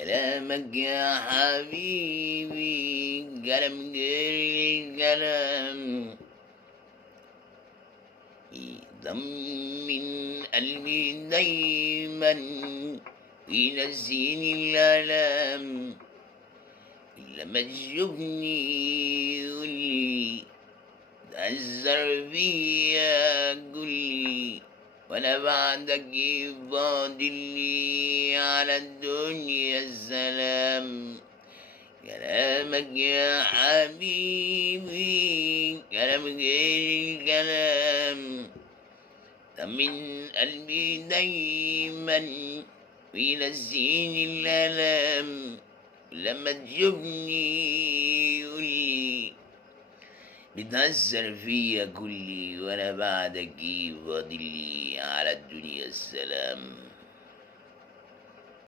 كلامك يا حبيبي كلام غير الكلام، يضمن قلبي دايما وينسيني الآلام. لما تشوفني يقولي تأثر بيا قولي، وانا بعدك فاضلي على الدنيا السلام. كلامك يا حبيبي كلام غير الكلام، طمن قلبي دايما وينسيني الآلام. لما تشوفني يقولي بتهزر فيا كلي، وانا بعدك فاضلي على الدنيا السلام.